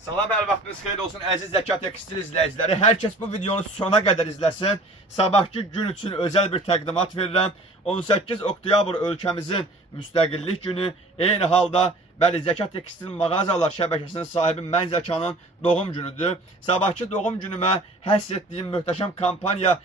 Salam, hər vaxtınız xeyir olsun əziz Zəka Tekstil izləyiciləri. Hər kəs bu videonu sona qədər izləsin. Sabahki gün üçün özəl bir təqdimat verirəm. 18 oktyabr ölkəmizin müstəqillik günü. Eyni halda bəli, Zəka Tekstil mağazalar şəbəkəsinin sahibi mən Zəkanın doğum günüdür. Sabahki doğum günümə həsr etdiyim möhtəşəm kampaniya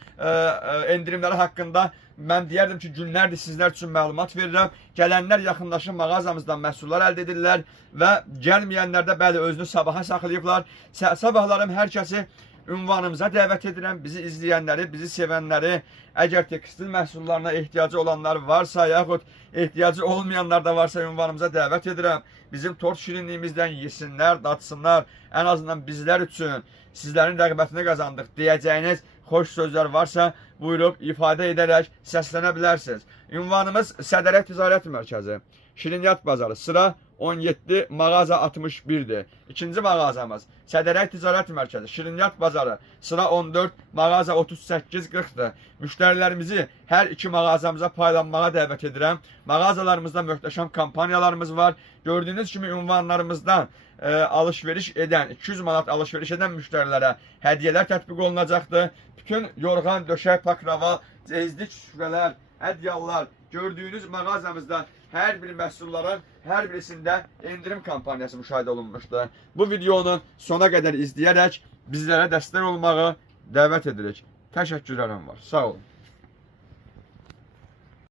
endirimləri haqqında mən deyərdim ki, günlərdir sizlər üçün məlumat verirəm. Gələnlər yaxınlaşıb mağazamızdan məhsullar əldə edirlər və gəlməyənlər də bəli özünü sabaha saxlayıblar. Sabahlarım hər kəsi ünvanımıza dəvət edirəm. Bizi izləyənləri, bizi sevənləri, əgər tekstil məhsullarına ehtiyacı olanlar varsa, yaxud ehtiyacı olmayanlar da varsa ünvanımıza dəvət edirəm. Bizim tort şirinliyimizdən yesinlər, datsınlar. Ən azından bizlər üçün sizlərin rəğbətini qazandıq deyəcəyiniz xoş sözlər varsa buyurub ifadə edərək səslənə bilərsiniz. Ünvanımız Sədərək Ticarət Mərkəzi, Şirinyat Bazarı, sıra 17, mağaza 61'dir. İkinci mağazamız Sədərək Ticarət Mərkəzi, Şirinyat Bazarı, sıra 14, mağaza 38-40'dır. Müştərilərimizi hər iki mağazamıza paylanmağa dəvət edirəm. Mağazalarımızda möhtəşəm kampanyalarımız var. Gördüyünüz kimi ünvanlarımızdan alışveriş edən, 200 manat alışveriş edən müştərilərə hədiyyələr tətbiq olunacaqdır. Bütün yorğan, döşək, pakrava, ceyizlik şüşələr, ədyallar gördüyünüz mağazamızda hər bir məhsulların hər birisində endirim kampaniyası müşahidə olunmuşdur. Bu videonu sona qədər izləyərək bizlərə dəstək olmağı dəvət edirik. Təşəkkürlərim var. Sağ olun.